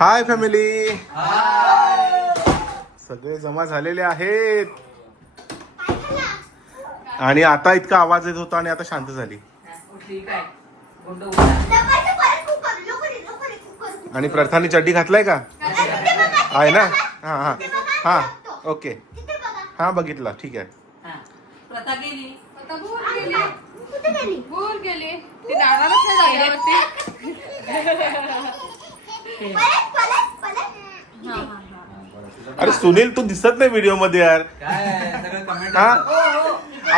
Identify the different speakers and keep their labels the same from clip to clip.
Speaker 1: Hi family सगळे जमा झालेले आहेत. आणि आता इतका आवाज येत होता आणि आता शांत झाली. आणि प्रथाने चड्डी घातलाय का? आहे ना? हा हा. हा. ओके. हा बघितला. ठीक आहे.
Speaker 2: हा. प्रथा गेली?
Speaker 1: अरे सुनील तू दिसत नाही व्हिडिओमध्ये यार.
Speaker 3: काय सगळं कमेंट
Speaker 1: हा?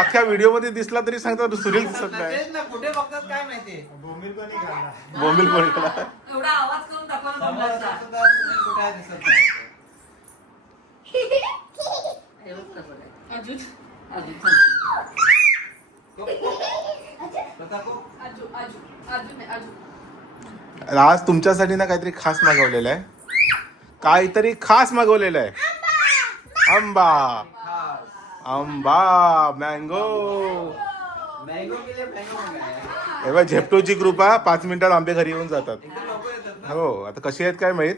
Speaker 1: अख्ख्या व्हिडिओमध्ये दिसला तरी सांगतो सुनील दिसत नाही.
Speaker 3: कुठे बघतात काय माहिती?
Speaker 1: बोंबील कोणी
Speaker 2: एवढा आवाज करून दाखवा
Speaker 3: कुठे दिसत
Speaker 2: हे.
Speaker 4: अजून
Speaker 2: अजून
Speaker 4: अजून अजून.
Speaker 1: आज तुमच्यासाठी ना काहीतरी खास मागवलेलं आहे. काहीतरी खास मागवलेलं आहे. आंबा.
Speaker 3: खास
Speaker 1: आंबा मँगो
Speaker 3: मँगो के लिए मँगो मंगाया
Speaker 1: एव्हा झेप्टोची कृपा पाच मिनिटात आंबे घरी येऊन जातात. हो आता कशी आहेत काय माहीत?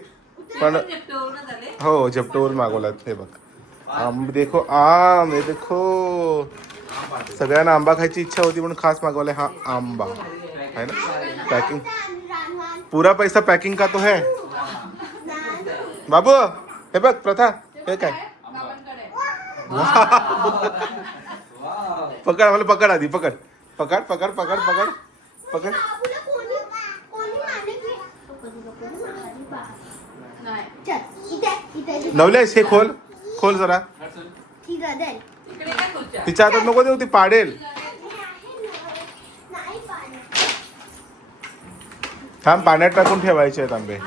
Speaker 1: पण हो झेप्टोवर मागवलात हे बघ. आंब. देखो आम हे देखो. सगळ्यांना आंबा खायची इच्छा होती म्हणून खास मागवलाय हा आंबा. है ना? पॅकिंग पुरा पैसा पैकिंग का तो है? बाबू हे बघ प्रथा हे काय? पकड मला पकड आधी पकड. पकड पकड पकड पकड पकड.
Speaker 4: नाही
Speaker 1: नवलेश हे खोल खोल जरा.
Speaker 2: इकडे काय खुर्च्या
Speaker 1: तिच्या हातात नको देऊ ती पाडेल. थांब पाण्यात टाकून ठेवायचे आहेत आंबे.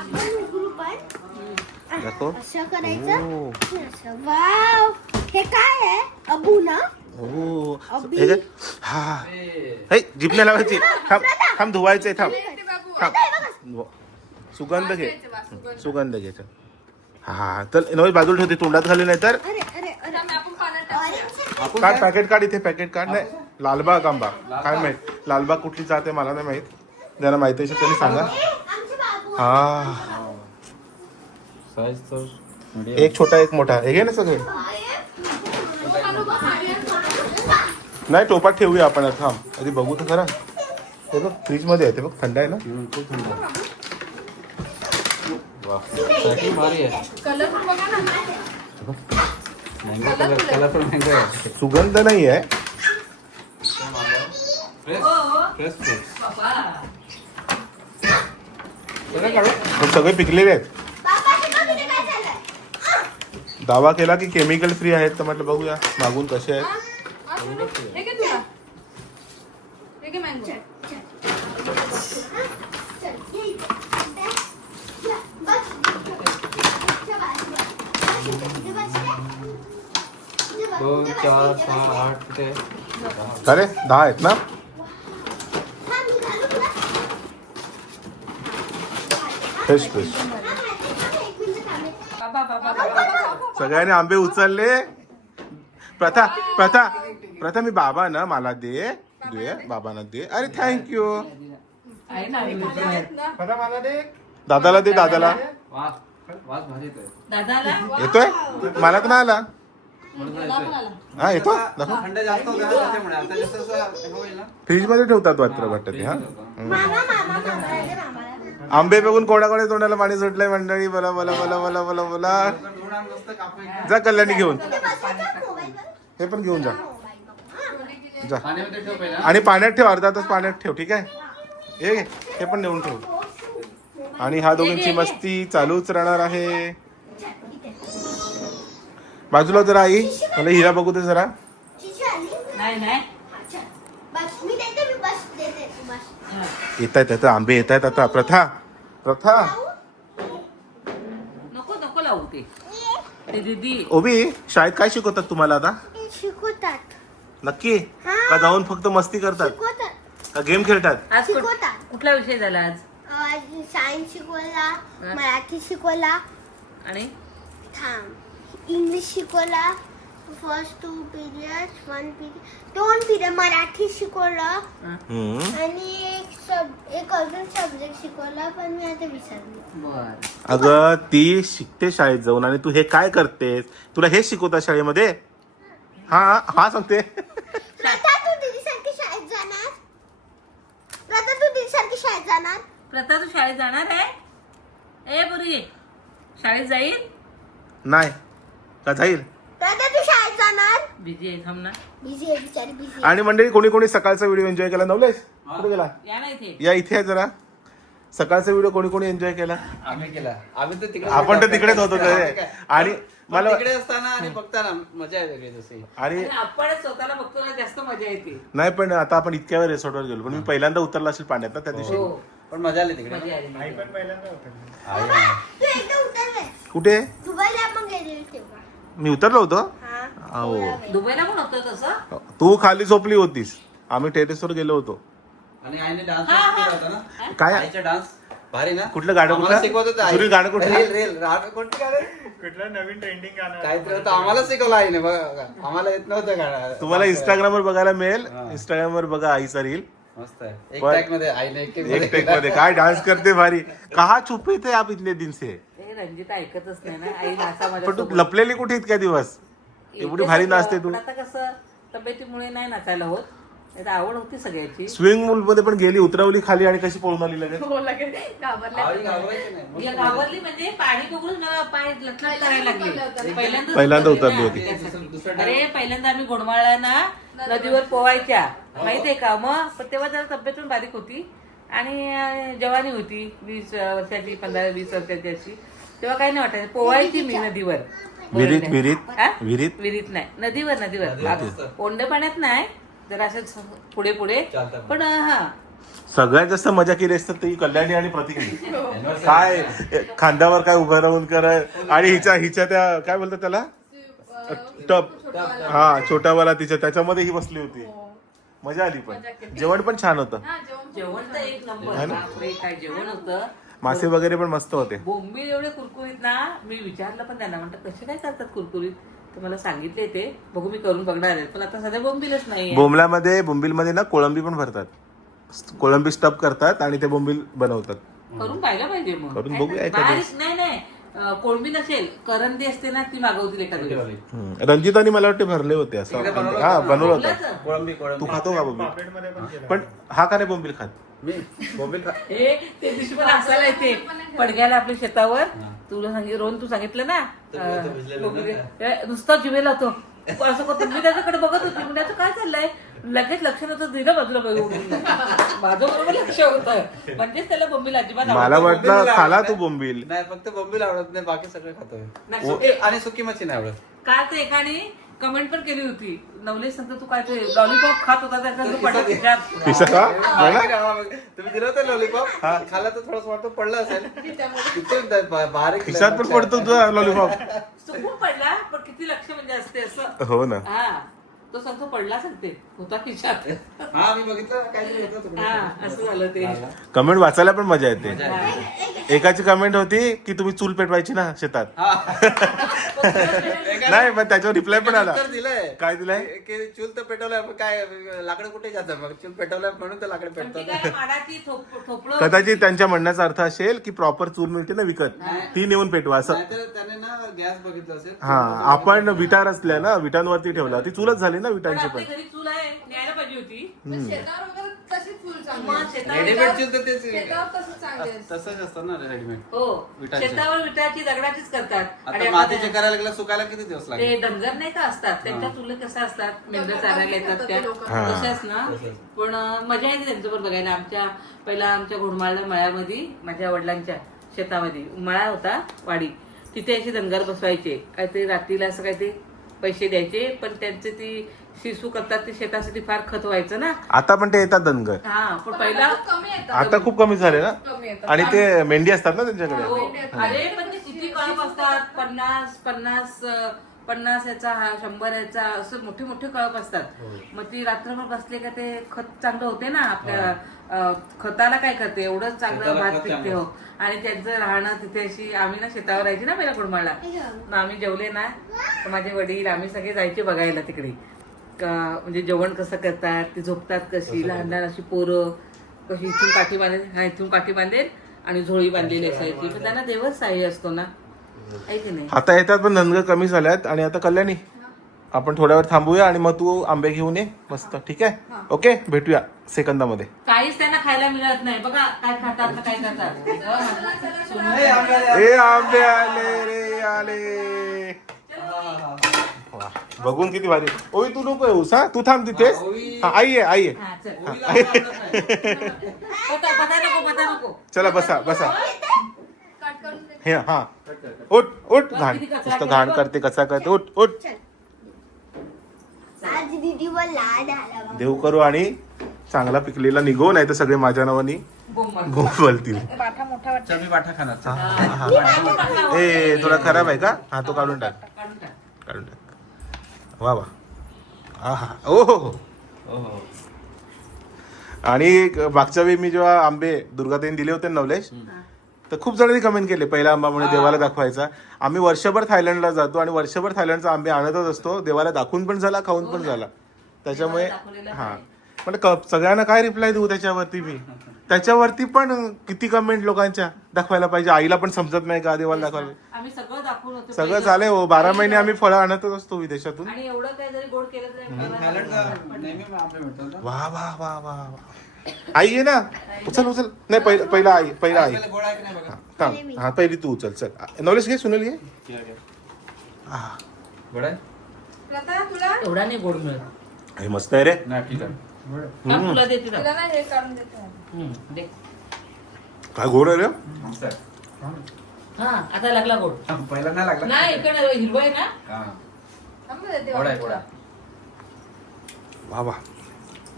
Speaker 1: दाखव.
Speaker 5: असं करायचं.
Speaker 1: हो.
Speaker 5: असं. वाव. हे काय आहे? अबू ना?
Speaker 1: हो.
Speaker 5: अबी.
Speaker 1: हे काय? हा. हे जिपण्या लावायची. थांब थांब धुवायचंय थांब. थांब. सुगंध घे.
Speaker 4: सुगंध.
Speaker 1: सुगंध घ्यायचा हा तर नवस बाजूला ठेवते तोंडात घाली नाही तर
Speaker 5: अरे अरे अरे.
Speaker 4: आता आपण पाण्यात टाकूया.
Speaker 3: आपण
Speaker 1: काढ
Speaker 3: काय?
Speaker 1: पॅकेट काढ इथे पॅकेट काढ. नाही लालबाग आंबा. काय माहीत? लालबाग कुठली जाते मला नाही माहीत. ज्यांना माहिती असेल त्यांनी सांगा. हा.
Speaker 3: साईज तर
Speaker 1: एक छोटा एक मोठा. हे घे ना सगळे. नाही टोपात ठेवूया आपण आता. थांब. आधी बघू तर खरा. हे बघ फ्रीजमध्ये आहे. ते बघ थंड आहे ना?
Speaker 3: खूप थंड वा
Speaker 4: पण
Speaker 3: सगळे
Speaker 1: पिकलेले आहेत
Speaker 5: बाबाचे बघ इथे काय झालंय
Speaker 1: दावा केला की केमिकल फ्री आहेत तर म्हटलं बघूया मागून कसे आहेत
Speaker 4: हे घे तुला हे घे मँगो
Speaker 5: चल, ये इथे. या, बस. इथे बस. इथे बस रे. इथे बस,
Speaker 3: दोन
Speaker 5: इथे बस,
Speaker 3: चार
Speaker 5: इथे
Speaker 3: सहा
Speaker 5: बस.
Speaker 3: आठ ते
Speaker 1: अरे दहा आहेत ना
Speaker 5: थांब, मी घालू तुला.
Speaker 1: फ्रेश फ्रेश सगळ्यांनी आंबे उचलले. प्रथा प्रथा प्रथा मी बाबा ना मला दे दे बाबांना दे. अरे थँक्यू दादाला दे दादाला.
Speaker 3: येतोय?
Speaker 1: मला तर नाही आला. हा येतो. फ्रीजमध्ये ठेवतात वाटत वाटत ते हा? आंबे बघून कोणाकडे तोंडाला पाणी सुटलंय मंडळी? बोला बोला बोला बोला बोला बोला. जा कल्याणी घेऊन.
Speaker 5: ते
Speaker 1: हे पण घेऊन जा. जा. आणि पाण्यात ठेव अर्धा तास पाण्यात ठेव ठीक आहे? हे हे पण नेऊन ठेव. आणि हा दोघांची मस्ती चालूच राहणार आहे. बाजूला जरा आई मला हिरा बघू दे जरा. येत आहेत आता आंबे येत आहेत आता. प्रथा प्रथा.
Speaker 2: नको नको लावू ते. ते दीदी.
Speaker 1: ओबी शाळेत काय शिकवतात तुम्हाला आता?
Speaker 5: शिकवतात.
Speaker 1: नक्की?
Speaker 5: हा.
Speaker 1: का जाऊन फक्त मस्ती करतात?
Speaker 5: शिकवतात.
Speaker 1: का गेम खेळतात?
Speaker 2: आज कुठ-
Speaker 5: शिकवतात.
Speaker 2: कुठला विषय झाला आज?
Speaker 5: सायन्स शिकवला मराठी शिकवला.
Speaker 2: आणि?
Speaker 5: थांब. इंग्लिश शिकवला. First two period one period दोन पिरियड मराठी शिकवलं.
Speaker 1: हम्म.
Speaker 5: आणि एक सब एक अजून सब्जेक्ट शिकवला पण मी आता विसरली.
Speaker 2: बर.
Speaker 1: अगं ती शिकते शाळेत जाऊन. आणि तू हे काय करतेस? तुला हे शिकवतात शाळेमध्ये? हा हा सांगते.
Speaker 5: प्रथा तू दीदी सारखी शाळेत जाणार? प्रथा तू दीदी सारखी शाळेत जाणार?
Speaker 2: प्रथा तू शाळेत जाणार आहे? ए पुरी शाळेत जाईल?
Speaker 1: नाही. का जाईल?
Speaker 5: प्रथा तू शाळेत जाणार?
Speaker 2: बिझी आहे थांब ना.
Speaker 5: बिझी आहे बिचारी बिझी
Speaker 1: आणि मंडळी कोणी कोणी सकाळचा व्हिडिओ एन्जॉय केला? नवलेश कुठे गेला?
Speaker 2: या ना इथे.
Speaker 1: या इथे आहे जरा. सकाळचा व्हिडिओ कोणी कोणी एन्जॉय केला?
Speaker 3: आम्ही केला. आम्ही तर तिकडे
Speaker 1: आपण तर तिकडेच होतो ते. आणि मला
Speaker 3: तिकडे असताना आणि बघताना मजा आहे वेगळी जशी
Speaker 1: आणि
Speaker 2: आपण स्वतःला बघतो ना जास्त मजा येते.
Speaker 1: नाही पण आता आपण इतक्या वेळ रिसॉर्टवर गेलो. पण मी पहिल्यांदा उतरला असेल पाण्यात ना त्या दिवशी.
Speaker 2: हो
Speaker 3: पण मजा आली तिकडे.
Speaker 2: मजा आली
Speaker 3: आई,
Speaker 5: तू एकदा उतरले
Speaker 1: कुठे?
Speaker 5: दुबईला आपण गेलेलो तेव्हा.
Speaker 1: मी उतरलो होतो.
Speaker 5: हा.
Speaker 2: दुबईला पण होतं तसं?
Speaker 1: तू खाली झोपली होतीस. आम्ही टेरेसवर गेलो होतो.
Speaker 3: आणि आईने डान्स
Speaker 2: हा, हा.
Speaker 3: केला होता ना?
Speaker 1: काय?
Speaker 3: आईचा डान्स भारी ना?
Speaker 1: कुठलं गाणं
Speaker 3: आम्हाला
Speaker 1: कुठलं?
Speaker 3: शिकवत होतं
Speaker 1: गाणं कुठलं?
Speaker 3: Rail rail. गाणं कोणतं गाणं?
Speaker 6: कुठलं नवीन ट्रेंडिंग गाणं?
Speaker 3: काहीतरी होतं. आम्हाला शिकवलं आईने. बघा आम्हाला येत नव्हतं गाणं.
Speaker 1: तुम्हाला इंस्टाग्रामवर बघायला मिळेल. इंस्टाग्रामवर बघा आईचा रील
Speaker 3: मस्त आहे. एक टॅगमध्ये आईने एक
Speaker 1: टेकमध्ये काय डान्स करते भारी. कहा छुपे थे आप इतने दिन से?
Speaker 2: ए रंजिता ऐकतच नाही ना. आई नाचा
Speaker 1: पण तू. लपलेली कुठे इतक्या दिवस? एवढी भारी नाचते तू.
Speaker 2: आता कसं तब्येतीमुळे नाही नाचायला होत. नाही तर आवड होती सगळ्याची.
Speaker 1: स्विमिंग पूल मध्ये पण गेली उतरवली खाली आणि कशी पळून आली लगेच?
Speaker 4: हो लगेच. घाबरले
Speaker 3: घाबरायची नाही.
Speaker 2: म्हणजे पाणी बघून मला पाय लटलट करायला लागले. पहिल्यांदा
Speaker 1: पहिल्यांदा उतरली होती.
Speaker 3: दुसरं- दुसरं
Speaker 2: अरे पहिल्यांदा आम्ही घोडमाळला ना नदीवर पोवायच्या माहितीये का? मग पण तेव्हा जरा तब्येत पण बारीक होती. आणि अं, जवानी होती वीस वर्षाची पंधरा वीस वर्षाची अशी. तेव्हा काही नाही वाटायचं. पोवायची मी नदीवर.
Speaker 1: विहिरीत विहिरीत
Speaker 2: हा?
Speaker 1: विहिरीत
Speaker 2: विहिरीत नाही. नदीवर नदीवर. कोंडे पाण्यात नाही. जरा असं पुढे पुढे. पण हा.
Speaker 1: सगळ्यात जास्त मजा केली असतात ती कल्याणी आणि प्रतिकने काय खांद्यावर काय उभं राहून कर आणि हिच्या हिच्या त्या काय बोलतात त्याला? टप. हा छोटावाला तिच्या त्याच्यामध्ये ही बसली होती. मजा आली पण. जेवण पण छान होतं.
Speaker 4: हा जेवण
Speaker 2: जेवण तर एक नंबर. बापरे काय जेवण होतं.
Speaker 1: मासे वगैरे पण मस्त होते.
Speaker 2: बोंबील एवढे कुरकुरीत ना मी विचारलं पण त्यांना म्हणतात कसे काय करतात कुरकुरीत? तर मला सांगितले ते. बघू मी करून बघणार आहे. पण आता सध्या बोंबीलच नाही
Speaker 1: बोंबलामध्ये बोंबीलमध्ये ना कोळंबी पण भरतात. कोळंबी स्टफ करतात आणि ते बोंबील बनवतात.
Speaker 2: करून पाहिलं पाहिजे मग.
Speaker 1: करून बघूया
Speaker 2: बारीक नाही नाही. कोळंबी नसेल करंदी असते ना ती मागवतील एखादी.
Speaker 1: रंजितानी मला वाटते भरले होते असं हा बनवलं होतं?
Speaker 3: कोळंबी
Speaker 1: तू खातो का बोंबील?
Speaker 6: पण
Speaker 1: हा. का नाही बोंबील खात?
Speaker 3: मी बोंबील खा-
Speaker 2: हे ते दिवशी पण असायला येते. पडग्याला आपल्या शेतावर. तुला सांगितलं रोहन तू सांगितलं ना? अं. हे नुसता जिवेला होतो. असं करतो मी त्याच्याकडे बघत होती. म्हणजे काय चाललंय? लगेच लक्ष नव्हतं दिलं बाजूला. माझं बरोबर लक्ष होतं. म्हणजेच त्याला बोंबील अजिबात आवडत
Speaker 1: मला
Speaker 2: नाही.
Speaker 1: वाटलं
Speaker 3: बोंबील
Speaker 1: खाला तू
Speaker 3: नाही.
Speaker 1: बोंबील.
Speaker 3: नाही फक्त बोंबील आवडत नाही बाकी सगळं खातोय.
Speaker 2: नाही,
Speaker 3: सुकी आणि सुकी मच्छी नाही आवडत.
Speaker 2: काल तर एकाने कमेंट पण केली होती. नवलेश सांगतो तू काय ते लॉलीपॉप खात होता त्याचा
Speaker 3: तुम्ही दिलं होतं लॉलीपॉप खाला तर थोडस वाटतं पडलं असेल. बारीक
Speaker 1: खिशात पण पडतो तुझा लॉलीपॉप
Speaker 2: चुकून पडला पण किती लक्ष म्हणजे असते असं.
Speaker 1: हो ना.
Speaker 2: हा. तो सांगतो पडला सांगते होता खिशात
Speaker 3: हा मी बघितलं.
Speaker 2: हा असं झालं ते.
Speaker 1: कमेंट वाचायला पण मजा येते. एकाची कमेंट होती की तुम्ही चूल पेटवायची ना शेतात.
Speaker 3: हा.
Speaker 1: नाही पण त्याच्यावर रिप्लाय पण आला.
Speaker 3: दिलंय.
Speaker 1: काय दिलंय?
Speaker 3: की चूल तर पेटवलंय पण काय लाकडं कुठे जातं मग चूल पेटवलंय म्हणून तर लाकडं
Speaker 2: पण ती
Speaker 3: पेटतात
Speaker 2: काय माडाची
Speaker 1: कदाचित त्यांच्या म्हणण्याचा अर्थ असेल की प्रॉपर चूल मिळते ना विकत ती नेऊन पेटवा असं.
Speaker 3: नाहीतर त्याने ना गॅस बघितलं असेल.
Speaker 1: हा आपण विटार असल्या ना विटांवरती ठेवला ती चूलच झाली ना
Speaker 2: पण
Speaker 1: विटांची पण.
Speaker 2: आपल्या घरी चूल आहे न्यायला पाहिजे होती.
Speaker 4: पण शेतावर वगैरे तशीच फुल चांगली
Speaker 2: मग
Speaker 4: असते.
Speaker 2: शेतावर
Speaker 3: रेडीमेड चूल तर तेच
Speaker 4: शेतावर तसं चांगली असते.
Speaker 3: तसंच असतं ना रेडीमेड
Speaker 2: हो.
Speaker 3: विटाची.
Speaker 2: शेतावर विटाची दगडाचीच करतात.
Speaker 3: आता मातीचे करायला गेलं सुकायला किती दिवस लागले?
Speaker 2: ते डंगर नाही का असतात? त्यांच्या चुलं कशा असतात? मेंढ्या चारायला येतात त्या.
Speaker 1: हा.
Speaker 2: तशाच ना. पण अं, मजा येते त्यांच्यावर बघायला. आमच्या पहिला आमच्या घोडमाळला मळ्यामध्ये माझ्या वडिलांच्या शेतामध्ये मळा होता वाडी. तिथे असे दंगर बसवायचे. काहीतरी रात्रीला असं काहीतरी पैसे द्यायचे पण त्यांचे ती शिसू करतात ते शेतासाठी फार खत व्हायचं ना
Speaker 1: आता पण ते येतात धनगर
Speaker 2: हा पण पहिला
Speaker 4: आता खूप कमी येतात.
Speaker 1: आता खूप कमी झाले ना
Speaker 4: कमी येतात.
Speaker 1: आणि ते मेंढी असतात ना त्यांच्याकडे
Speaker 2: हो. अरे पण ते किती कळप असतात पन्नास पन्नास अं, पन्नास याचा हा शंभर याचा असं मोठे मोठे कळप असतात. मग ती रात्रभर बसले का ते खत चांगलं होते ना आपल्या अं, खताला काय करते एवढं चांगलं
Speaker 3: खताला
Speaker 2: भात
Speaker 3: खत
Speaker 2: पिकते. हो. आणि त्यांचं राहणं तिथे अशी आम्ही ना शेतावर राहायची ना पहिला कुडमाळला. मग आम्ही जेवले ना तर माझे वडील आम्ही सगळे जायचे बघायला तिकडे. का म्हणजे जेवण कसं करतात ते झोपतात कशी लहान लहान अशी पोरं कशी इथून काठी बांधेल हा इथून काठी बांधेल आणि झोळी बांधलेली असायची. पण त्यांना देवच साह्य असतो ना.
Speaker 1: आता येतात पण नंदग कमी झाल्यात. आणि आता कल्याणी आपण थोड्या वेळ थांबूया आणि मग तू आंबे घेऊन ये. मस्त ठीक आहे? ओके भेटूया सेकंदामध्ये.
Speaker 2: काहीच त्यांना खायला मिळत नाही. बघा काय खातात काय करतात.
Speaker 3: ए, आंबे आले,
Speaker 1: रे आले. बघून किती भारी. ओई तू नको येऊस हा? तू थांब तिथेच. हा आई आहे आई आहे
Speaker 2: चल.
Speaker 1: बसा बसा. हे हा. उठ उठ. घाण नुसतं घाण करते कसा करते. उठ उठ. देव करू आणि चांगला पिकलेला निघो नाही तर सगळे माझ्या नावानी
Speaker 2: बोंब
Speaker 1: बोलतील.
Speaker 4: पाठा मोठा वाटतो.
Speaker 3: चल मी पाठा खाणार. चल.
Speaker 1: हा. ए थोडा खराब आहे का? हा तो काढून टाक.
Speaker 2: काढून टाक.
Speaker 1: काढून टाक. वा वा. हा हा ओ हो हो
Speaker 3: हो, हो.
Speaker 1: आणि मागच्या वेळी मी जेव्हा आंबे दुर्गाताईने दिले होते नवलेश तर खूप जणांनी कमेंट केले. पहिला आंबा म्हणून देवाला दाखवायचा. आम्ही वर्षभर थायलंडला जातो आणि वर्षभर थायलंडचा आंबे आणतच असतो. देवाला दाखवून पण झाला खाऊन पण झाला. त्याच्यामुळे हा. पण क- सगळ्यांना काय रिप्लाय देऊ त्याच्यावरती मी? त्याच्यावरती पण किती कमेंट लोकांच्या दाखवायला पाहिजे? आईला पण समजत नाही का देवाला दाखवायला?
Speaker 2: सगळं दाखवून होतो
Speaker 1: सगळं
Speaker 2: पहिलं.
Speaker 1: झालंय हो. बारा महिने आम्ही फळं आणतच असतो विदेशातून. वा वा वा वा वा. आई आहे ना उचल उचल नाही पहिला पहिला आई पहिला आई. थांब हा पहिली तू उचल चल नवलेश घे सुनील घे. हा.
Speaker 3: गोड आहे?
Speaker 4: प्रथा तुला
Speaker 2: एवढा नाही गोड मिळत
Speaker 1: हे मस्त आहे रे
Speaker 3: नाही, ठीक आहे.
Speaker 2: हा, तुला देते ना
Speaker 4: तुला ना काढून देते
Speaker 2: हम्म, दे.
Speaker 1: काय गोड आहे रे.
Speaker 2: हा आता लागला गोड
Speaker 3: पहिला नाही लागला
Speaker 2: नाही इकडे हिरवं आहे ना
Speaker 3: हा. गोड आहे, गोड.
Speaker 1: वा वा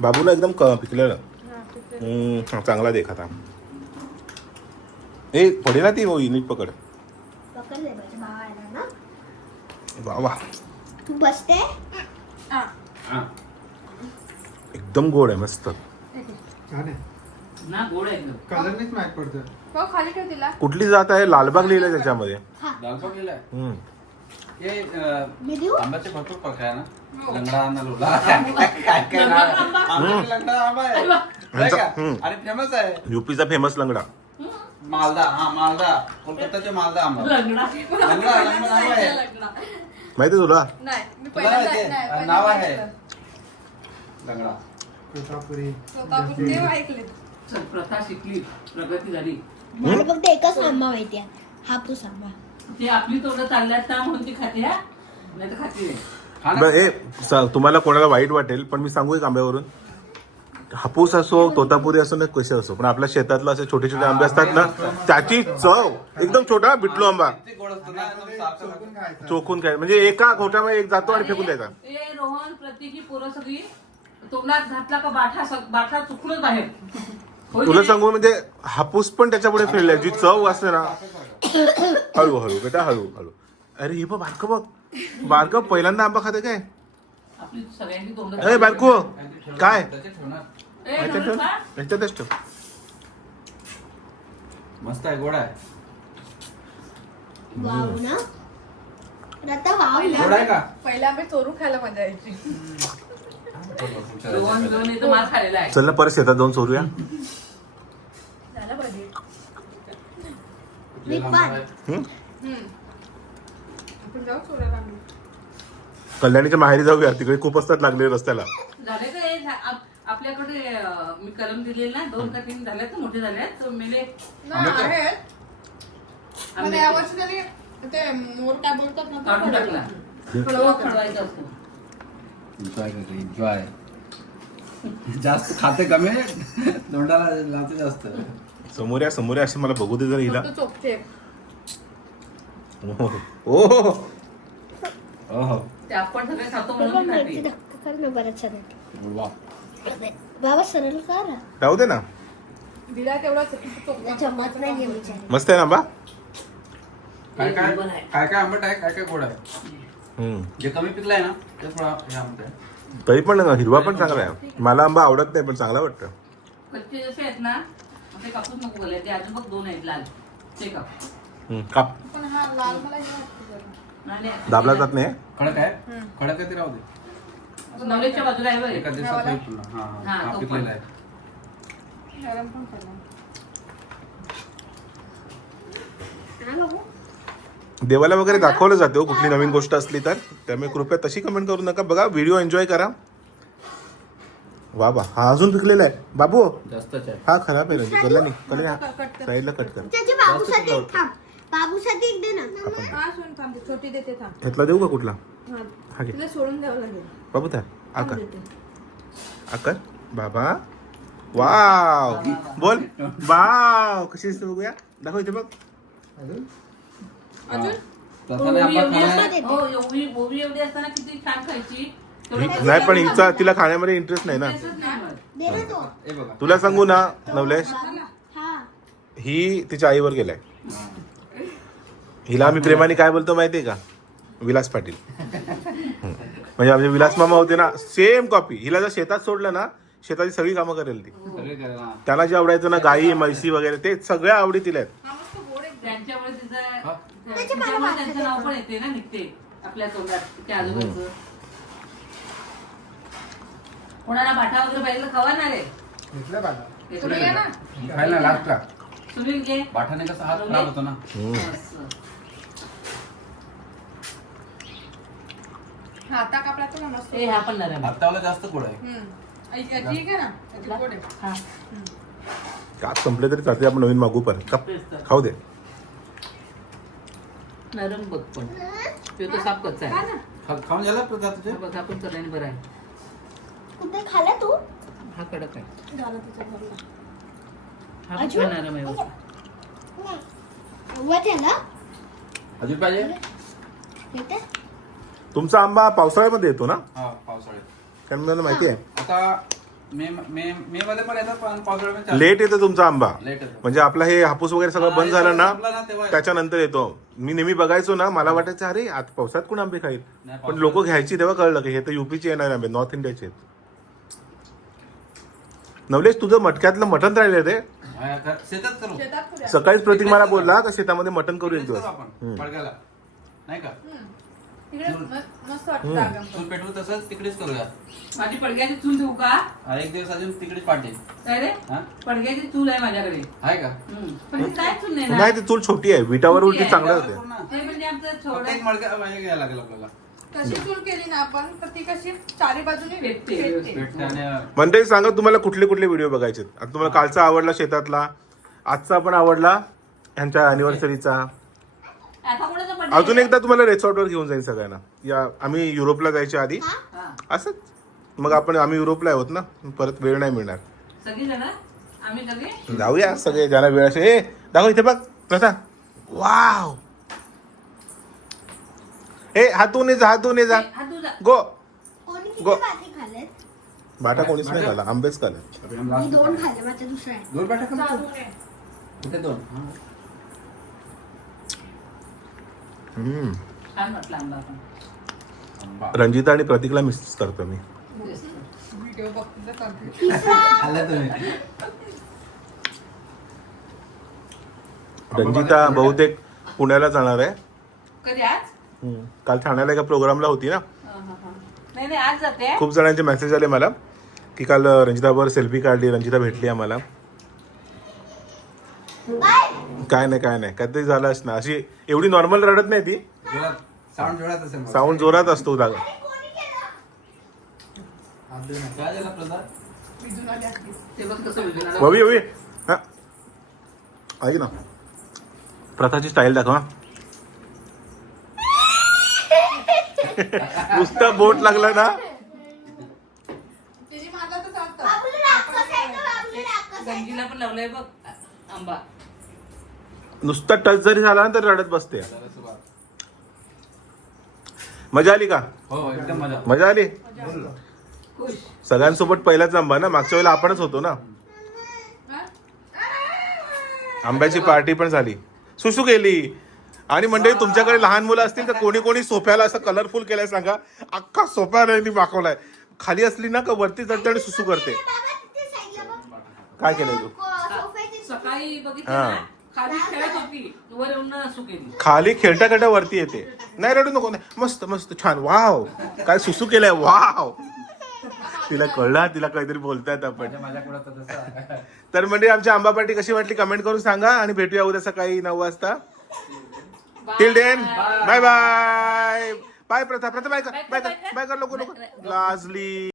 Speaker 1: बाबूला एकदम क- पिकलेलं. हम्म, हा, चांगला देख आता. ए पडे ना ती हो नीट पकड. वा
Speaker 5: तू बसते?
Speaker 4: हा.
Speaker 3: हा.
Speaker 1: एकदम गोड आहे मस्त.
Speaker 6: छान आहे.
Speaker 2: ना गोड आहे एकदम.
Speaker 6: कलरनेच माहीत पडतं
Speaker 4: हो खाली ठेव तिला.
Speaker 1: कुठली जात आहे? लालबाग लिहिलंय त्याच्यामध्ये.
Speaker 3: लालबाग.
Speaker 1: हम्म.
Speaker 3: हे अं,
Speaker 5: मी देऊ?
Speaker 3: आंब्याचे भरपूर प्रकार आहे ना? लंगडा ना लुला. काय काय नाव आहे? आमच्याकडे लंगडा आंबा आहे. नाही का?
Speaker 1: हम्म.
Speaker 3: आणि फेमस आहे.
Speaker 1: युपीचा फेमस लंगडा.
Speaker 3: मालदा हा मालदा. कोलकाताचे मालदा आंबा
Speaker 2: लंगडा.
Speaker 3: लंगडा लंगडा आंबा आहे.
Speaker 1: माहिती आहे तुला?
Speaker 4: नाही मी
Speaker 3: तुला
Speaker 4: पहिल्यांदा
Speaker 3: माहिती आहे?
Speaker 4: नाही, पहिल्यांदा
Speaker 3: नाव आहे. लंगडा.
Speaker 4: ते ऐकले
Speaker 2: प्रथा शिकली प्रगती झाली.
Speaker 5: मला फक्त एकच आंबा माहिती आहे. हापूस आंबा
Speaker 2: ते आपली तोंड चालल्यात ना म्हणून ती खाते हा? नाही तर खाते नाही.
Speaker 3: हा ना?
Speaker 1: बरं ए स- तुम्हाला कोणाला वाईट वाटेल पण मी सांगू एक आंब्यावरून. हापूस असो तोतापुरी असो ना कसे असो. पण आपल्या शेतातलं असे छोटे छोटे आंबे असतात ना त्याची चव एकदम छोटा बिटलो आंबा.
Speaker 3: किती गोड असतो ना एकदम साफ साफ.
Speaker 6: चोकून खायचं
Speaker 1: चोखून काय? म्हणजे एका घोटामध्ये एक जातो आणि फेकून द्यायचा.
Speaker 2: ए रोहन प्रत्येकी पोरं सगळी तोंडात घातला का बाठा सग- बाठा चुकूनच बाहेर? होय की
Speaker 1: तुला
Speaker 2: नाही?
Speaker 1: सांगू म्हणजे हापूस पण त्याच्या पुढे फिरलाय जी चव असते ना हळू हळू बेटा हळू हळू. अरे हे बघ बारक बघ. बारक पहिल्यांदा आंबा खाते काय?
Speaker 2: आपली सगळ्यांची तोंड
Speaker 1: अरे बारको. काय? ठेव ठेव
Speaker 3: मस्त आहे गोड आहे
Speaker 5: वाव ना रता वाव
Speaker 3: गोड आहे का
Speaker 4: पहिला आंबे चोरून खायला मजा यायची
Speaker 2: रोहन रोहन इथं मार खाल्लेला आहे
Speaker 1: चल ना परत शेतात जाऊन चोरूया
Speaker 4: झालं पाहिजे
Speaker 5: मी पण.
Speaker 1: हं?
Speaker 4: हम्म. आपण जाऊ चोरायला आंबे.
Speaker 1: कल्याणीच्या माहेरी जाऊया तिकडे खूप असतात लागले रस्त्याला
Speaker 2: झाले का? झा- आप- आपल्याकडे अं, मी कलम दिलेले ना दोन का तीन झाल्यात ना, मोठे झाल्यात तर मेले
Speaker 4: नाही, आहेत. पण
Speaker 2: आंबे
Speaker 4: यावर्षी त्यांनी ते मोर काय बोलतात ना
Speaker 2: काढून
Speaker 4: तो
Speaker 2: टाकला. असतो.
Speaker 3: एन्जॉय एन्जॉय जास्त खाते कमी तोंडाला लावते जास्त.
Speaker 1: समोर या समोर या अशी मला बघू दे जर हिला.
Speaker 4: फक्त चोपते
Speaker 1: ओ हो, हो.
Speaker 3: हो हो
Speaker 2: ते आपण सगळे खातो म्हणून ती
Speaker 5: मिरची
Speaker 2: खाते.
Speaker 5: धक्का कर ना बरं सरळ
Speaker 3: वा.
Speaker 5: बाबा सरळ कर
Speaker 1: राहू दे ना.
Speaker 4: दिला.
Speaker 5: चम्मच नाही
Speaker 1: मस्त आहे ना बा?
Speaker 3: काय काय. काय काय आंबट आहे काय काय गोड आहे?
Speaker 1: हम्म.
Speaker 3: जे कमी पिकलाय ना ते थोडा
Speaker 1: तरी पण हिरवा पण चांगला आहे. मला आंबा आवडत नाही पण चांगला वाटतं.
Speaker 2: कच्चे जसे आहेत ना मग ते कापूच नको बोलाय ते अजून बघ दोन आहेत लाल. ते काप.
Speaker 1: हम्म, काप.
Speaker 4: पण हा लाल मला हे वाटतं जरा.
Speaker 2: आणि
Speaker 1: दाबला जात नाही?
Speaker 3: कडक आहे? कडक आहे ते राहू दे.
Speaker 2: नवलेच्या बाजूला आहे
Speaker 3: एका
Speaker 2: बघ
Speaker 3: दिवसात होईल हा
Speaker 2: हा,
Speaker 3: हा
Speaker 2: तो
Speaker 3: पिकलेला. आहे
Speaker 4: नरम पण. केलं.
Speaker 1: देवाला वगैरे दाखवलं जाते हो कुठली नवीन गोष्ट असली तर. त्यामुळे कृपया तशी कमेंट करू नका. बघा व्हिडिओ एन्जॉय करा. वा बा हा अजून पिकलेला आहे. बाबू
Speaker 3: जास्तच आहे.
Speaker 1: हा खराब आहे रणजित कल्याणी कल्याणी साईडला कट कर.
Speaker 5: बाबूसाठी एक थांब. बाबूसाठी एक दे ना.
Speaker 4: हा सोन थांब. छोटी देते थांब.
Speaker 1: ह्यातला देऊ का कुठला?
Speaker 4: हा.
Speaker 1: हा घे.
Speaker 4: तिला सोडून द्यावं लागेल.
Speaker 1: बाबू त्या
Speaker 4: थांब
Speaker 1: आकर. आकर. बाबा. वाव. बोल. वाव. कशी दिसते बघूया. दाखव इथे बघ.
Speaker 2: हो.
Speaker 1: नाही पण हिचा तिला खाण्यामध्ये इंटरेस्ट नाही ना.
Speaker 2: टेस्टच नाही मग.
Speaker 5: दे ना तो.
Speaker 3: बघा.
Speaker 1: तुला सांगू ना नवलेश.
Speaker 5: हा.
Speaker 1: ही तिच्या आईवर गेलाय. हिला आम्ही प्रेमाने काय बोलतो माहितीये का? विलास पाटील. म्हणजे आमचे विलास मामा होते ना सेम कॉपी हिला जर शेतात सोडलं ना शेताची सगळी कामं करेल ती. त्याला जे आवडायचं ना गाई म्हैसी वगैरे ते सगळ्या आवडी तिला आहेत.
Speaker 4: हा मस्त गोड आहे.
Speaker 2: त्यांच्यामुळे तिचं
Speaker 3: हा.
Speaker 2: त्याच्यामुळे त्यांचं नाव पण येते ना निघते आपल्या तोंडात त्या आजूबाजूचं. कोणाला बाठा वगैरे पाहिजे तर खवा ना रे
Speaker 6: घेतलं का
Speaker 4: तुम्ही या ना.
Speaker 3: खायला लागला
Speaker 2: तुम्ही घे.
Speaker 3: बाठाने कसा हात खराब होतो ना.
Speaker 2: असं.
Speaker 4: हा आता कापला तर ना मस्त.
Speaker 2: ए हा पण नरम आहे.
Speaker 3: हातावाला जास्त गोड आहे.
Speaker 4: हम्म. आई- याची एक आहे ना? याची गोड आहे.
Speaker 2: हा.
Speaker 1: काप संपले तरी चालते आपण नवीन मागू परत. काप
Speaker 2: तेच तर.
Speaker 1: खाऊ दे.
Speaker 2: नरम बघ पण. तो तर साप कच्चा
Speaker 4: खा
Speaker 2: आहे
Speaker 4: ना.
Speaker 3: खा- खाऊन झाला प्रथा तुझे
Speaker 2: हा बघ हा पण चटणी बरं आहे.
Speaker 5: कुठे खाल्ला तू?
Speaker 2: हा कडक आहे.
Speaker 4: झालं तिचा भरला.
Speaker 2: हा पण
Speaker 5: अजून?
Speaker 2: नरम आहे बघ.
Speaker 5: वर त्याला
Speaker 3: अजून पाहिजे?
Speaker 5: येते?
Speaker 1: तुमचा आंबा पावसाळ्यामध्ये येतो ना?
Speaker 3: हा पावसाळ्यात.
Speaker 1: कारण मला माहिती आहे.
Speaker 3: आता मे मे मे मध्ये पण येतात पण पावसाळ्यामध्ये चालू.
Speaker 1: लेट येतो तुमचा आंबा.
Speaker 3: लेट येतो.
Speaker 1: म्हणजे आपला हे हापूस वगैरे सगळं बंद झालं
Speaker 3: संपलं ना तेव्हा येतो.
Speaker 1: त्याच्यानंतर येतो. मी नेहमी बघायचो ना मला वाटायचं अरे आता पावसात कोण आंबे खाईल?
Speaker 3: नाही,
Speaker 1: पण. लोक घ्यायची तेव्हा कळलं की हे तर युपीचे येणारे आंबे नॉर्थ इंडियाचे आहेत. नवलेश तुझं मटक्यातलं मटण राहिले रे.
Speaker 3: हा, खा- शेतात करू.
Speaker 4: शेतात करूया.
Speaker 1: सकाळीच प्रतीक मला बोलला का शेतामध्ये मटण करू एक दिवस.
Speaker 3: आपण. पडग्याला. नाही का.
Speaker 4: तिकडे म- मस्त वाटतं जागा
Speaker 3: चूल पेटवू तसंच तिकडेच करूया.
Speaker 2: माझी पडग्याची चूल देऊ का?
Speaker 3: हा, एक दिवस अजून तिकडेच पाठी
Speaker 2: काय रे?
Speaker 3: हा?
Speaker 2: पडग्याची चूल आहे माझ्याकडे.
Speaker 3: आहे का?
Speaker 2: हम्म. पण ती काय चूल नाही ना?
Speaker 1: नाही ती चूल छोटी आहे. विटावर
Speaker 2: छोटी
Speaker 1: उलटी
Speaker 2: आहे.
Speaker 1: चांगलं होते
Speaker 3: पूर्ण.
Speaker 2: ते म्हणजे आमचं
Speaker 3: फक्त
Speaker 2: छोडं.
Speaker 3: एक मडक्या माझ्या घ्यायला लागेल आपल्याला.
Speaker 4: कशी चूल केली ना आपण तर ती कशी चारी बाजूने
Speaker 2: पेटते.
Speaker 4: पेटते.
Speaker 3: पेटते आणि
Speaker 1: म्हणते सांगा तुम्हाला कुठले कुठले व्हिडिओ बघायचे आता तुम्हाला कालचा आवडला शेतातला आजचा पण आवडला ह्यांच्या अनिव्हर्सरीचा अजून? एकदा तुम्हाला रेसॉर्टवर घेऊन जाईन सगळ्यांना. या आम्ही युरोपला जायच्या आधी.
Speaker 2: हा.
Speaker 1: असंच. मग आपण आम्ही युरोपला आहोत ना? परत वेळ नाही मिळणार. जाऊया सगळे ज्याला वेळ असेल. ए दाखव इथे बघ. प्रथा. वाव. ए हातून जा हातून जा
Speaker 2: हा
Speaker 1: गो. गो. बाटा कोणीच नाही खाला आंबेच खाले
Speaker 5: दोन खाल्ले माझ्या दुसऱ्या आहे.
Speaker 3: दोन. कुठे दोन हा.
Speaker 1: हम्म.
Speaker 2: छान वाटला आंबा पण
Speaker 3: आंबा.
Speaker 1: रंजिता आणि प्रतीकला मिस करतो मी.
Speaker 3: खाल्लं तुम्ही
Speaker 1: रंजिता बहुतेक पुण्याला जाणार आहे
Speaker 2: कधी आज
Speaker 1: हम्म. काल ठाण्याला एका प्रोग्रामला होती ना
Speaker 2: हा, हा, हा. नाही नाही आज जाते
Speaker 1: खूप जणांचे मेसेज आले मला की काल रंजिताबरोबर सेल्फी काढली रंजिता भेटली आम्हाला काय नाही काय नाही काहीतरी झालं असणार अशी एवढी नॉर्मल रडत नाही ती
Speaker 3: साऊंड जोरात असेल मग.
Speaker 1: साऊंड जोरात असतो जागा
Speaker 3: काय झालं प्रसाद
Speaker 4: भिजून आली असती.
Speaker 2: ते बघ कसं विजून आलं.
Speaker 1: बवी बवी हा ऐक ना प्रथाची स्टाईल दाखव हा. नुसतं बोट लागला ना
Speaker 4: तिची मारला तर चालतं.
Speaker 5: बाबूला राक्षस आहे का? बाबूला राक्षस आहे.
Speaker 2: गंजीला पण लावलाय बघ आंबा
Speaker 1: नुसता टच जरी झाला ना तर रडत बसते. मजा आली का?
Speaker 3: हो एकदम मजा.
Speaker 1: मजा आली?
Speaker 2: खुश.
Speaker 1: सगळ्यांसोबत पहिलाच आंबा ना? मागच्या वेळेला आपणच होतो ना?
Speaker 4: हा?
Speaker 1: आंब्याची पार्टी पण झाली. सुसू केली आणि मंडळी तुमच्याकडे लहान मुलं असतील तर कोणी कोणी सोफ्याला असं कलरफुल केलंय सांगा. अख्खा सोफा नाही माखवलाय. खाली असली ना का वरती चढते आणि सुसू करते. काय केलंय तू?
Speaker 2: सकाळी बघितलं
Speaker 1: हा.
Speaker 2: खाली खेळत होती. वर येऊन असू केली.
Speaker 1: खाली खेळता खेळता वरती येते. नाही रडू नको. नाही मस्त मस्त छान. वाव. काय सुसू केलंय. वाव. तिला कळलं तिला काहीतरी बोलतायत आपण.
Speaker 3: तर तसं?
Speaker 1: तर म्हणजे आमची आंबा पार्टी कशी वाटली? कमेंट करून सांगा आणि भेटूया उद्या सकाळी नऊ वाजता. Till then bye bye bye Pratha. Pratha bye कर. बाय कर. बाय कर. लोक लोक लाजली